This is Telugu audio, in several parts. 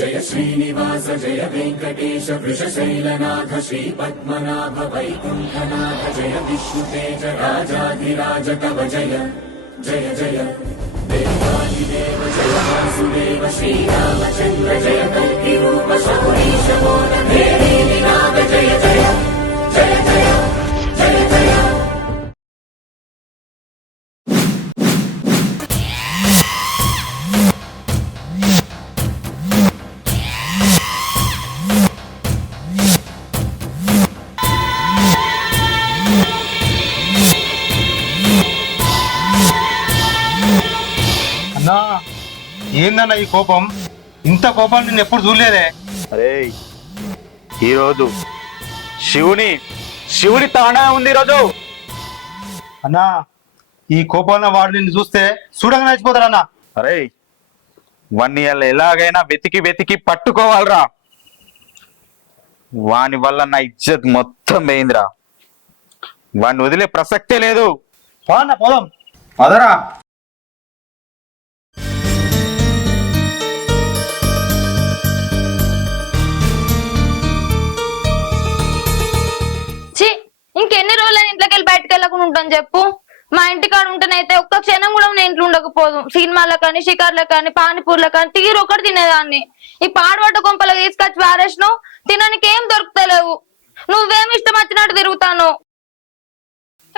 జయ శ్రీనివాస జయ వెంకటేశ వృషశైలనాథ శ్రీ పద్మనాభ వైకుంఠనాథ జయ విష్ణుతేజ రాజాధిరాజ కవ జయ జయ జయ దేవాదిదేవ జయ వాసుదేవ శ్రీరామచంద్ర జయ కల్కి రూప శౌరీశ మోద దేవీ వినాద జయ జయ జయ జయ జయ జయ. ఏందన్న ఈ కోపం? ఇంత కోపం నేను ఎప్పుడు చూడలేదే. అరే ఈరోజు శివుడి తాండవం ఉంది ఈరోజు. అన్నా ఈ కోపంలో వాడు నిన్ను చూస్తే చూడగా నచ్చిపోతాడన్నా. అరే వాణ్ణి ఎలాగైనా వెతికి పట్టుకోవాలరా. వాని వల్ల నా ఇజ్జత్ మొత్తం పోయిందిరా. వాడిని వదిలే ప్రసక్తే లేదు. పోదాం పదరా. ఇంకెన్ని రోజులు ఇంట్లోకి వెళ్ళి బయటకు వెళ్ళకుండా ఉంటాను చెప్పు. మా ఇంటికాడ ఉంటేనైతే ఒక్క క్షణం కూడా నేను ఇంట్లో ఉండకపోదు. సినిమాలకు కానీ షికార్లకు కానీ పానీపూర్లకు కానీ తీరు ఒకటి తినేదాన్ని. ఈ పాడుబడ్డ కొంపలకు తీసుకొచ్చి వారేసినావు. తినడానికి ఏం దొరుకుతలేవు. నువ్వేమి ఇష్టం వచ్చినట్టు తిరుగుతాను.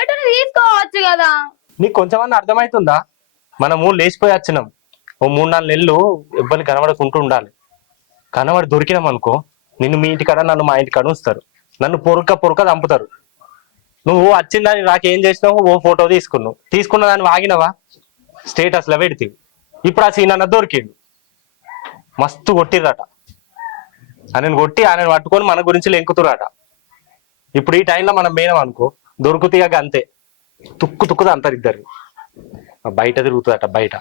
ఎటు తీసుకోవచ్చు కదా. నీకు కొంచెమన్నా అర్థమవుతుందా? మనము లేచిపోయి వచ్చినాం. ఓ 3-4 నెలలు ఇబ్బంది కనబడుకుంటూ ఉండాలి. కనబడి దొరికినాం అనుకో, నిన్ను మీ ఇంటికాడ నన్ను మా ఇంటికాడ ఉంచుతారు. నన్ను పొరక చంపుతారు. నువ్వు వచ్చిందని నాకేం చేసినావు? ఓ ఫోటో తీసుకున్న దాన్ని వాగినవా? స్టేటస్ లో పెడితే ఇప్పుడు ఆ సీన్ అన్న దొరికిండు. మస్తు కొట్టిర్రట. ఆయనను కొట్టి ఆయన పట్టుకొని మన గురించి లెంకుతురట. ఇప్పుడు ఈ టైంలో మనం పోయినాం అనుకో, దొరుకుతాయిగా అంతే. తుక్కుదా అంటారు ఇద్దరు. బయట తిరుగుతుందట. బయట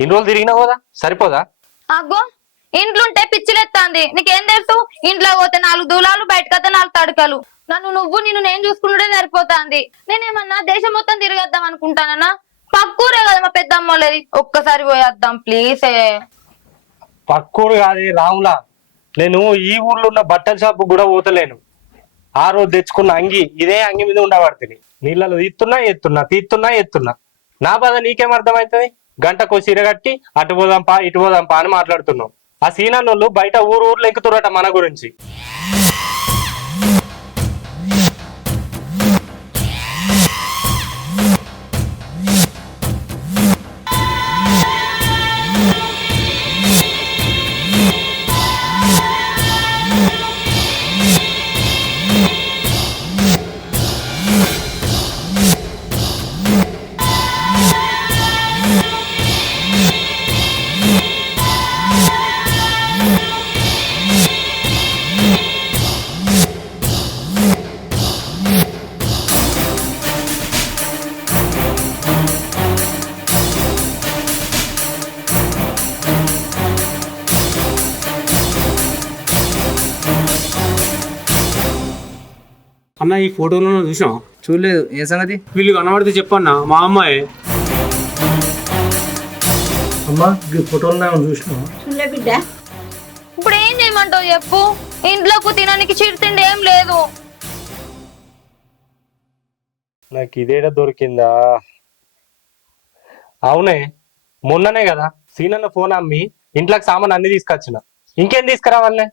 ఇన్ని రోజులు తిరిగినా కదా సరిపోదా? అగ్గో ఇంట్లో ఉంటే పిచ్చిలెత్తాంది. నీకేం తెలుసు? ఇంట్లో పోతే 4 దూలాలు, బయటకైతే 4 తడకలు. నిన్ను నేను చూసుకుంటే సరిపోతాంది. నేనేమన్నా దేశం మొత్తం తిరిగేద్దాం అనుకుంటానన్నా? పక్కూరే కదా మా పెద్దమ్మోళ్ళది. ఒక్కసారి పోయేద్దాం ప్లీజ్. పక్కూరు కాదు రాములా. నేను ఈ ఊర్లో ఉన్న బట్టల షాపు కూడా పోతలేను. ఆ రోజు తెచ్చుకున్న అంగి ఇదే అంగి మీద ఉండబడుతుంది. నీళ్ళలో తీస్తున్నా. నా బాధ నీకేం అర్థమవుతుంది? గంటకో చీర కట్టి అటు పోదాంపా ఇటు పోదాంపా అని మాట్లాడుతున్నావు. ఆ సీనన్నోళ్ళు బయట ఊర్లో ఎక్కుతురట మన గురించి. అన్న ఈ ఫోటోలో చూసాం. చూడలేదు. ఏ సంగతి? వీళ్ళు కనబడితే చెప్పన్నా. మా అమ్మాయి. అమ్మా ఈ ఫోటోలో చూసినా బిడ్డ. ఇప్పుడు ఏం చేయమంటావు చెప్పు? ఇంట్లోకి తినడానికి చిరుతిండి ఏం లేదు. నాకు ఇదేడా దొరికిందా? అవునే, మొన్ననే కదా సీనన్న ఫోన్ అమ్మి ఇంట్లోకి సామాన్ అన్ని తీసుకొచ్చిన. ఇంకేం తీసుకురావాలనే?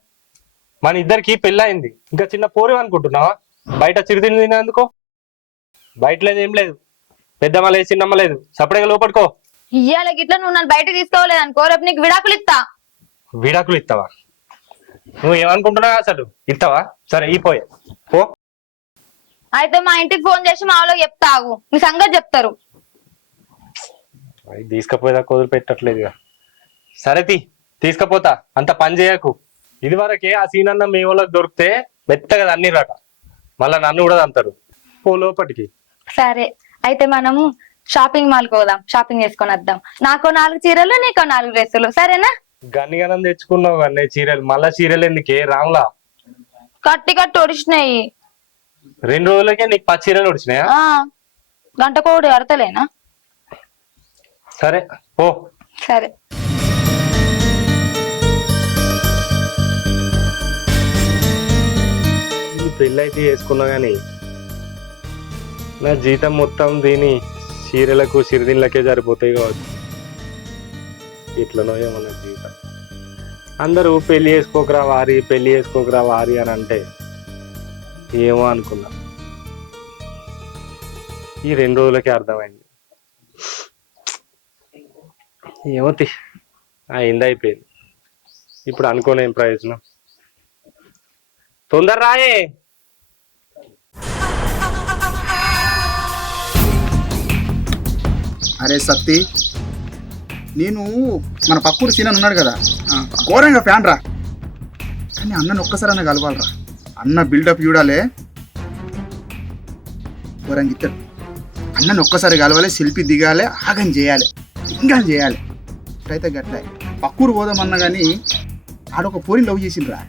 మన ఇద్దరికి పెళ్ళయింది. ఇంకా చిన్న పోరు అనుకుంటున్నావా? బయట చిరుతిండి తినేందుకు? బయట లేదు, ఏం లేదు. పెద్దమ్మ లేదు, చిన్నమ్మ లేదు. సపరేట్గా లోపడుకో. ఇయ్యాల గిట్లా నువ్వు నన్ను బయట తీసుకోలేదు అనుకో, రేపు నీకు విడాకులు ఇస్తా. విడాకులు ఇస్తావా? నువ్వు ఏమనుకుంటున్నావు అసలు? ఇస్తావా? సరే ఈపోయే పో. అయితే మా ఇంటికి ఫోన్ చేసి మా వాళ్ళకి చెప్తావు. మీ సంగతి చెప్తారు. తీసుకపోయేదాకా వదిలిపెట్టట్లేదు. సరే తీసుకపోతా. అంత పని చేయకు. ఇది వరకే ఆ సీనన్న మీ వాళ్ళకి దొరికితే మెత్తగా అన్నిరట. మళ్ళా నన్ను కూడా అంటారు. పో లోపటికి. సరే అయితే మనము షాపింగ్ మాల్కి పోదాం. షాపింగ్ చేసుకొని వద్దాం. నాకు 4 చీరలు, నీకో 4 డ్రెస్సులు. సరేనా? గన్నిగనం తెచ్చుకున్నావు అన్నీ చీరలు. మళ్ళా చీరలు ఎందుకే రాములా? కట్టి ఒడిచినాయి. 2 రోజులకే నీకు 10 చీరలు ఒడిచినాయా? గంటకోడి అడతలేనా? సరే పో. సరే. పెళ్ళి అయితే చేసుకున్నా కానీ నా జీతం మొత్తం దీని చీరలకు సిరిదిళ్ళకే సరిపోతాయి కావచ్చు. ఇట్లనో ఏమో నా జీవితం. అందరూ పెళ్లి చేసుకోకరా వారి, పెళ్లి చేసుకోకరా వారి అని అంటే ఏమో అనుకున్నా. ఈ 2 రోజులకే అర్థమైంది. ఏమో అయింది, అయిపోయింది. ఇప్పుడు అనుకోలేం ప్రయోజనం. తొందర రాయే. అరే సత్తి, నేను మన పక్కూరు సీనన్ ఉన్నాడు కదా, ఘోరంగా ఫ్యాన్ రా. కానీ అన్నను ఒక్కసారి అన్న కలవాలరా. అన్న బిల్డప్ చూడాలి, ఘోరంగా ఇస్తాడు. అన్నను ఒక్కసారి కలవాలి, సెల్ఫీ దిగాలి, ఆగం చేయాలి, ఇంకా చేయాలి. అయితే గట్ల పక్కూరు పోదామన్నా కానీ ఆడొక పోరిని లవ్ చేసిండ్రా.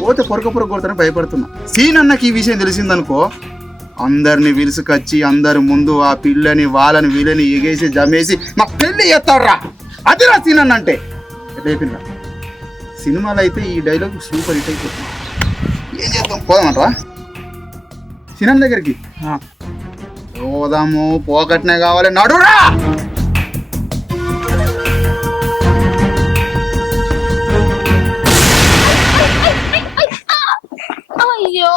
పోతే పొరక కొడతానని భయపడుతున్నా. సీన్ అన్నకి ఈ విషయం తెలిసిందనుకో, అందరిని విలుసుకొచ్చి అందరి ముందు ఆ పిల్లని వాళ్ళని వీళ్ళని ఎగేసి జమేసి మా పెళ్ళి చేస్తాడురా. అదిరా సీన్ అన్న అంటే. రేపిల్ల సినిమాలో అయితే ఈ డైలాగ్ సూపర్ హిట్ అయిపోతుంది. ఏం చేద్దాం, పోదామంటరా సీనన్ దగ్గరికి? పోదాము, పోకట్నే కావాలి, నడురా. అయ్యో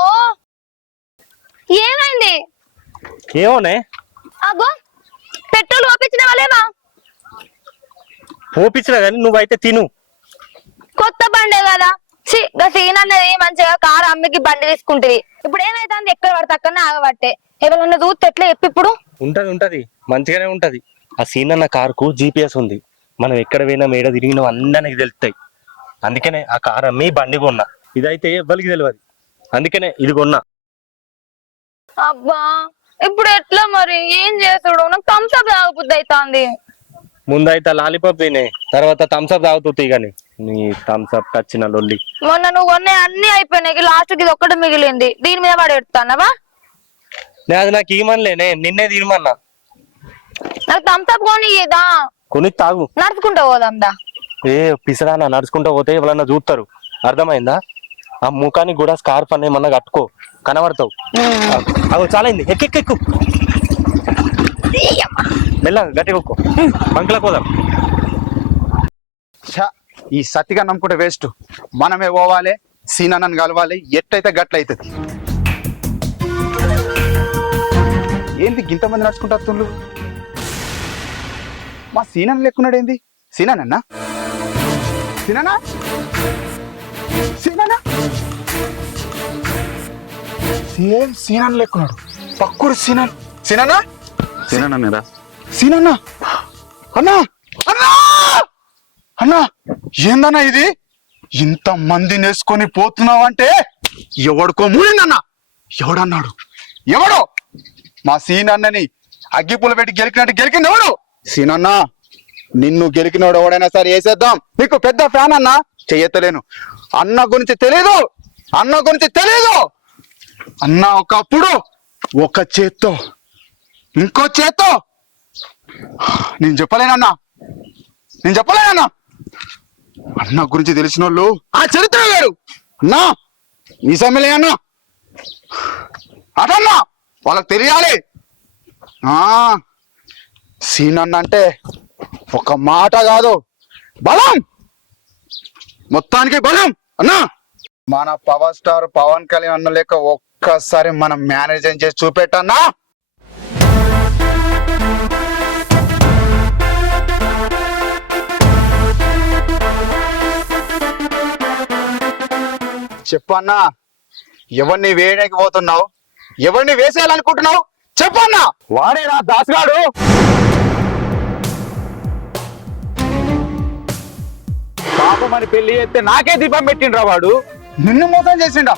ఏమైంది? ఏమోనే, అగో పెట్రోల్ ఓపించిన వాళ్ళేమా? ఓపించిన కానీ నువ్వైతే తిను. కొత్త బండే కదా, సీన్ అన్నది మంచిగా కారు అమ్మికి బండి తీసుకుంటుంది. ఇప్పుడు ఏమైతుంది, ఎక్కడ పడితే అక్కడనే ఆగబట్టే. ఎవరన్నా చూస్తే ఎట్లా చెప్పి ఇప్పుడు? ఉంటది మంచిగానే ఉంటది. ఆ సీన్ అన్న కారుకు GPS ఉంది. మనం ఎక్కడ పోయినా మేడ తిరిగినా అందరికి తెలుస్తాయి. అందుకనే ఆ కారు అమ్మి బండి కొన్నా. ఇదైతే ఎవ్వరికి తెలియదు, అందుకనే ఇది కొన్నా. అబ్బా ఇప్పుడు ఎట్లా మరి, ఏం చేసుడు? నాకు థమ్స్ అప్ తాగబుద్ధి అవుతుంది. ముందైతే లాలీపాప్ తినే, తర్వాత థమ్స్ అప్ తాగుతుంది. కానీ నీ థమ్స్ అప్ వచ్చిన లొల్లి. మొన్న నువ్వు కొనే అన్ని అయిపోయినాయి, లాస్ట్ ఇది ఒక్కటి మిగిలింది. దీని మీద పడి పెడతానవా? అది నాకు ఏమనలేనే, నిన్నే తినమన్నా. నాకు థమ్స్ అప్ కొని తాగు. నడుచుకుంటా పోదాందా? ఏ పిసరానా, నడుచుకుంటా పోతే ఎవరన్నా చూస్తారు, అర్థమైందా? ఆ ముఖానికి కూడా స్కార్ఫ్ అనే ఏమన్నా కట్టుకో, కనబడతావు. అవి చాలైంది, ఎక్కు మెల్లగా గట్టిగా ఒక్కో, బంకులకు పోదాం. ఈ సత్తిగా నమ్ముకుంటే వేస్ట్. మనమే పోవాలి, సీన్ అన్నను కలవాలి, ఎట్టయితే గట్ల అవుతుంది. ఏంది ఇంతమంది నడుచుకుంటా వస్తుండ్రు? మా సీనన్ లెక్కున్నాడు. ఏంది సీనన్నా? సీనన్నా సీనన్నా సేమ్ సీనన్ లెక్కున్నాడు. పక్కూరు సీనన్. సీనన్నా తినరా సీనన్నా. అన్నా అన్నా అన్నా, ఏందన్నా ఇది? ఇంత మంది నేసుకొని పోతున్నావంటే ఎవడుకో మూడిందన్నా. ఎవడన్నాడు? ఎవడు? మా సీనన్నని అగ్గిపుల్ల పెట్టి గెలికినట్టు గెలికింది ఎవడు? సీనన్నా, నిన్ను గెలికినోడు ఎవడైనా సరే వేసేద్దాం. నీకు పెద్ద ఫ్యాన్ అన్నా, చెయ్యలేను. అన్న గురించి తెలీదు, అన్న గురించి తెలీదు. అన్న ఒకప్పుడు ఒక చేత్తో ఇంకో చేత్తో నేను చెప్పలేనన్నా, నేను చెప్పలేనన్నా. అన్న గురించి తెలిసిన వాళ్ళు ఆ చరిత్ర వేరు. అన్నా ఈ సమయంలో అన్నా అదన్నా వాళ్ళకి తెలియాలి. సీన్ అన్న అంటే ఒక మాట కాదు, బలం, మొత్తానికి బలం అన్నా. మన పవర్ స్టార్ పవన్ కళ్యాణ్ అన్న లేక ఒక్కసారి మనం మేనేజ్ చేసి చూపెట్టన్నా. చెప్పన్నా, ఎవరిని వేయడానికి పోతున్నావు? ఎవరిని వేసేయాలనుకుంటున్నావు? చెప్పన్నా. వాడేనా దాసుగాడు? పాపమని పెళ్లి చేస్తే నాకే దీపం పెట్టిండ్రా వాడు. నిన్ను మోసం చేసిండా?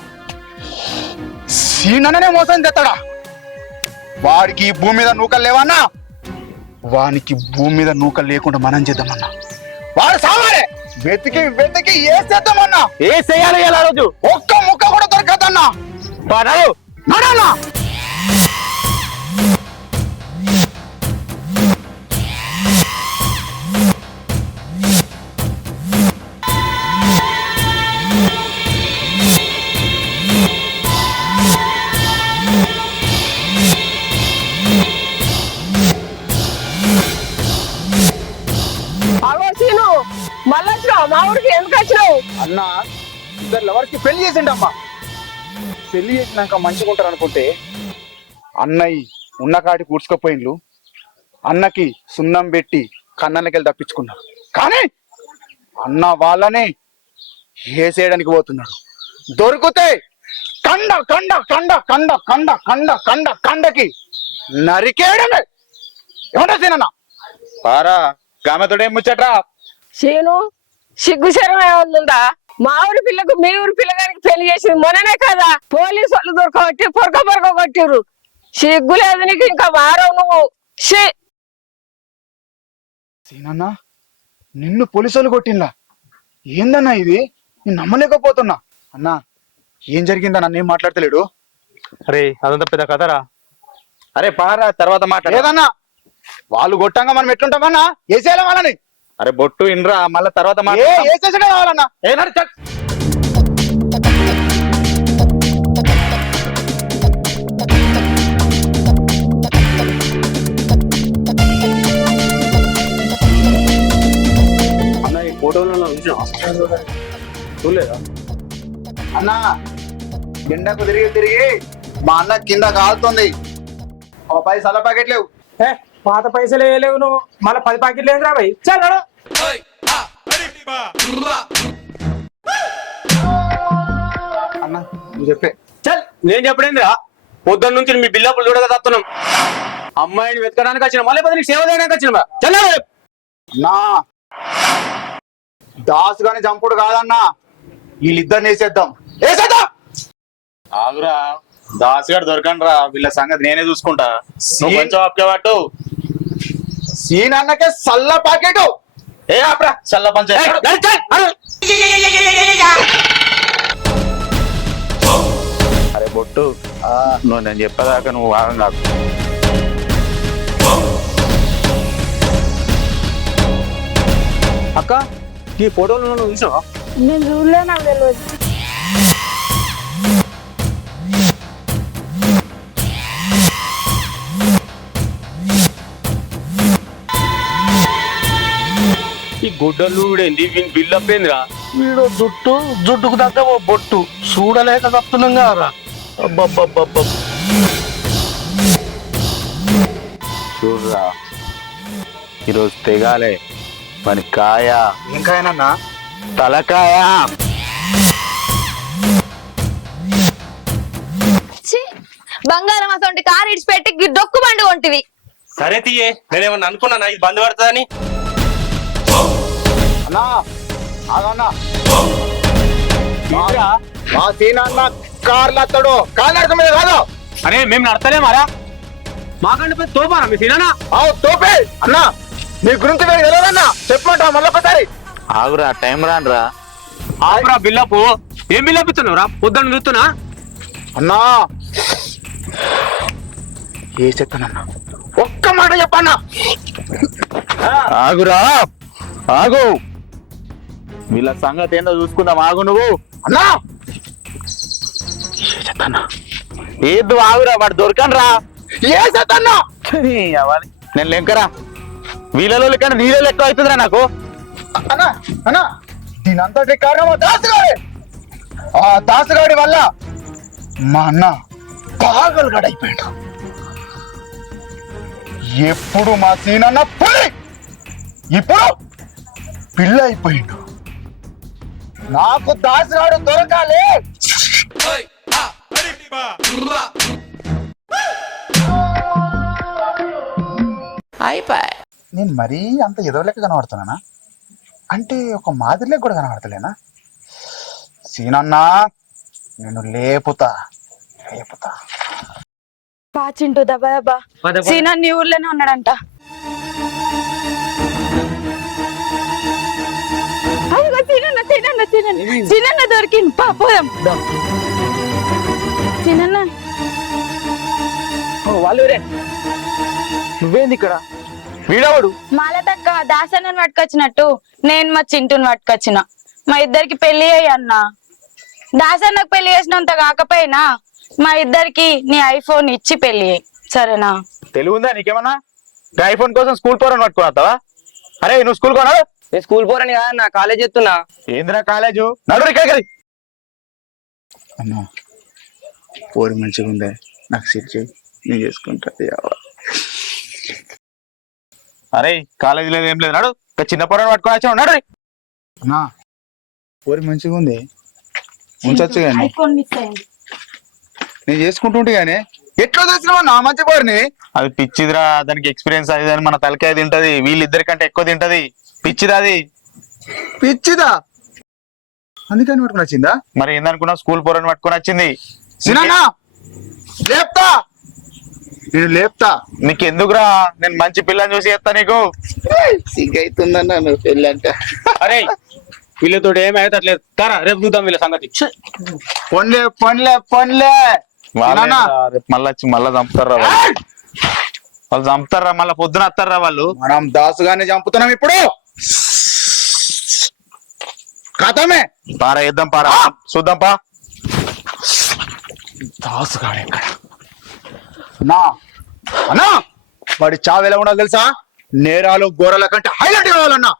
సీననే మోసం చేస్తాడా? వాడికి ఈ భూమి మీద నూకలు లేవన్నా. వానికి భూమి మీద నూకలు లేకుండా మనం చేద్దామన్నా. వాడు సావాలే, వెతికి వెతికి వేసేద్దామన్నా. ఏ చేయాలి ఎలా రోజు? ఒక్క ముక్క కూడా దొరకదన్నా. నడన్నా. ఎందుకు వచ్చినావు? అన్న ఇద్దరు లవర్స్కి పెళ్లి చేసిండమ్మా. పెళ్లి చేసినాక మంచిగా ఉంటారు అనుకుంటే అన్నయ్య ఉన్న కాటి కూర్చుకపోయిండ్లు. అన్నకి సున్నం పెట్టి కన్నలకెళ్ళి తప్పించుకున్నారు. కానీ అన్న వాళ్ళనే వేసేయడానికి పోతున్నాడు. దొరికితే కండ కండ కండ కండ కండ కండ కండ కండకి నరికేయడమే. ఏమంటా సీనన్న? పారా గామెతోడేం ముచ్చట్రా? శీను సిగ్గు శరం ఏముందా? మా ఊరి పిల్లకు మీ ఊరి పిల్లగానికి పెళ్లి చేసింది మొన్ననే కదా. పోలీసు వాళ్ళు దొరకబట్టి పొరక కొట్టిర్రు. సిగ్గు లేదు నీకు, ఇంకా వారం నువ్వు. సీనన్న నిన్ను పోలీసు వాళ్ళు కొట్టిందా? ఏందన్నా ఇది? నేను నమ్మలేకపోతున్నా. అన్నా ఏం జరిగిందా? నన్నేం మాట్లాడతలేడు. అరే అదంతా పెద్ద కథరా. అరే పారా తర్వాత మాట్లాడు. లేదన్నా వాళ్ళు కొట్టంగా మనం ఎట్లుంటామన్నా? వేసేయాలి వాళ్ళని. అరే బొట్టు ఇన్రా మళ్ళా తర్వాత వేసేసడే కావాలన్నా. అన్న ఈ ఫోటోలలో చూడలేదా? అన్నా ఎండకు తిరిగి మా అన్న కింద కాలుతుంది. ఓ 10 సల ప్యాకెట్ లేవు. పాత పైసలు వేయలేవు నువ్వు, మళ్ళీ 10 ప్యాకెట్లు ఏంద్రా భయ్? చల్ అన్న నువ్వు చెప్పే. చల్ నేను చెప్పడేంద్రా? పొద్దున్న నుంచి మీ బిల్లాపులు చూడగా తత్తున్నాం. అమ్మాయిని వెతకడానికి వచ్చిన, మళ్ళీ నీకు సేవ చేయడానికి వచ్చిన. చల్ నా దాసు గాని చంపుడు కాదన్నా, వీళ్ళిద్దరిని వేసేద్దాం. ఆగురా దాసుగాడు దొరకండి రా, వీళ్ళ సంగతి నేనే చూసుకుంటా. నువ్వు కొంచెం ఆపుకేవాటు. సీన్ అన్నకే సల్ల ప్యాకెట్. ఏ ఆపరా చల్ల పంచాయతీ. అరే బొట్టు నువ్వు నేను చెప్పేదాకా నువ్వు వారం కాదు. అక్క ఈ ఫోటోలో నువ్వు చూసావా? నేను చూడలే, నాకు తెలియదు. ఈ గుడ్డలు ఏంది? వీని బిల్డప్ ఏందిరా? వీడు జుట్టుకు తగ్గ ఓ బొట్టు చూడలేక తప్పుతున్నాం కదా. అబ్బబ్బబ్బబ్బ చూడరా ఈరోజు తెగాలే మన కాయ. ఇంకాయనన్నా తలకాయ. బంగారం అసలు కారు ఇడిచిపెట్టి డొక్కు బండి కొంటివి. సరే తీయే, నేనేమన్నా అనుకున్నానా ఇది బంద్ పడుతుందని? అన్నా ఆగన్నా. మా సీన్ అన్న కార్లు అత్తడు, కాళ్ళు నడక మీద కాదు. అరే మేము నడతలేమారా? మాకంటే పెద్ద తోపారా మీ సీనా? తోపే అన్నా. నీ గురించి నేను తెలియదన్నా, చెప్పమంటా మళ్ళొకసారి. ఆగురా టైం రానురా. ఆపురా బిల్లపు. ఏం బిల్లప్ ఇస్తున్నావు రా? పొద్దున్న చూస్తున్నా. అన్నా ఏ చెప్తానన్నా, ఒక్క మాట చెప్పన్నా. ఆగురా ఆగు, వీళ్ళ సంగతి ఏందో చూసుకుందాం. ఆగు నువ్వు. అన్నా చెప్తానా ఏదో ఆగురా, వాడు దొరకను రా. ఏ చెప్తాన్నా నేను లెంకరా, వీళ్ళలో లెక్క నీళ్ళ లెక్క అవుతుందిరా నాకు. అన్నా అన్నా దీనంతటి కారణం ఆ దాసుగాడే. ఆ దాసుగాడి వల్ల మా అన్న పాగలుగాడు అయిపోయాడు. ఎప్పుడు మా సీనన్న పులి, ఇప్పుడు పిల్ల అయిపోయిండు. నాకు దాసుగాడు దొరకాలి. నేను మరీ అంత ఎదో లెక్క కనబడుతున్నానా? అంటే ఒక మాదిరిలో కూడా కనబడతలేనా? సీనన్నా నేను లేపుతా. పాచింటూ దబా దబా సీనా నీ ఊర్లోనే ఉన్నాడంట. అదిగో సీనన్న దొరికింది. పోదాం సీనన్న. వాళ్ళురే నువ్వేంది ఇక్కడ? వీడవాడు మాలతక్క దాసన్నని పట్టుకొచ్చినట్టు నేను మా చింటూని పట్టుకొచ్చిన. మా ఇద్దరికి పెళ్లి అయ్యి అన్న. దాసన్నకు పెళ్లి చేసినంత కాకపోయినా మా ఇద్దరికి నీ ఐఫోన్ ఇచ్చి పెళ్లి అయ్యి, సరేనా? తెలుగుందా నీకేమన్నా? ఐఫోన్ కోసం స్కూల్ పోరని పట్టుకుని వస్తావా? అరే నువ్వు స్కూల్ కొనాలి. నేను స్కూల్ పోరని కదా నా కాలేజ్ చెప్తున్నా. ఏంద్రా కాలేజు నడు ఇక్కడికి. అన్నా పోరి మంచిగా ఉందే, నాకు సెట్ చేయి, నేను చేసుకుంటా. అరే కాలేజీ లేదు ఏం లేదు నడు. చిన్న పొరను పట్టుకొని వచ్చావు నడు. అన్నా పోరి మంచిగా ఉంది, ఉంచచ్చు కానీ నేను చేసుకుంటుంటే కానీ ఎట్లా తెచ్చినావా నా మంచి పోరిని? అది పిచ్చిదిరా, దానికి ఎక్స్పీరియన్స్ అది అని మన తలకాయ తింటది, వీళ్ళిద్దరికంటే ఎక్కువ తింటది. పిచ్చిది అది. పిచ్చిదా? అందుకని పట్టుకుని వచ్చిందా? మరి ఏందనుకున్నా స్కూల్ పొరను పట్టుకొని వచ్చింది. సినా లేపుతా, నేను లేపుతా. నీకు ఎందుకురా, నేను మంచి పిల్లని చూసి చేస్తా నీకు. సిగ్గైతుందన్నా నువ్వు పెళ్ళి అంటే. అరే వీళ్ళతో ఏమి అవుతట్లేదు. తారా రేపు చూద్దాం వీళ్ళ సంగతి. పొన్లే పొన్లే పొన్లే. వాళ్ళేంద్రా, రేపు మళ్ళా చంపుతారా వాళ్ళు చంపుతారా, మళ్ళా పొద్దున వస్తారా వాళ్ళు. మనం దాసుగానే చంపుతున్నాం ఇప్పుడు. కథమే. పారా వేద్దాం, పారా చూద్దాం పా. దాసుగాడు ఎక్కడ? అన్నా అన్నా వాడి చావు ఎలా ఉండాలి తెలుసా? నేరాలు గోరల కంటే హైలైట్ కావాలన్నా.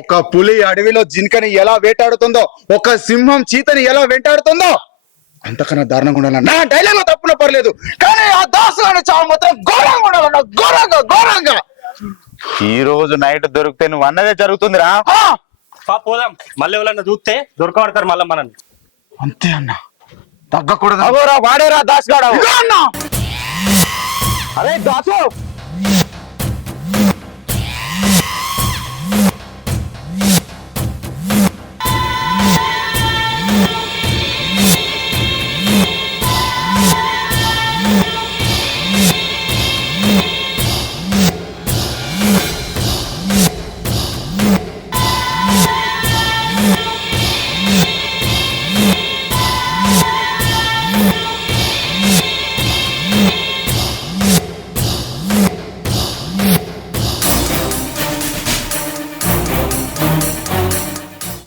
ఒక పులి అడవిలో జింకని ఎలా వేటాడుతుందో, ఒక సింహం చీతని ఎలా వెంటాడుతుందో అంతకన్నా దారుణంగా ఉండాలన్నా. డైలాగ్ తప్పున పర్లేదు, కానీ ఆ దాసుగాడి చావు మాత్రం ఘోరంగా ఉండాలన్నా, ఘోరంగా ఘోరంగా. ఈ రోజు నైట్ దొరికితే నువ్వు అన్నదే జరుగుతుందిరా. పోదాం, మళ్ళీ ఎవరన్నా చూస్తే దొరకబడతారు మళ్ళీ మనల్ని. అంతే అన్నా, తగ్గకూడదు. వాడేరా దాసుగాడు. అన్నా అరే దాసు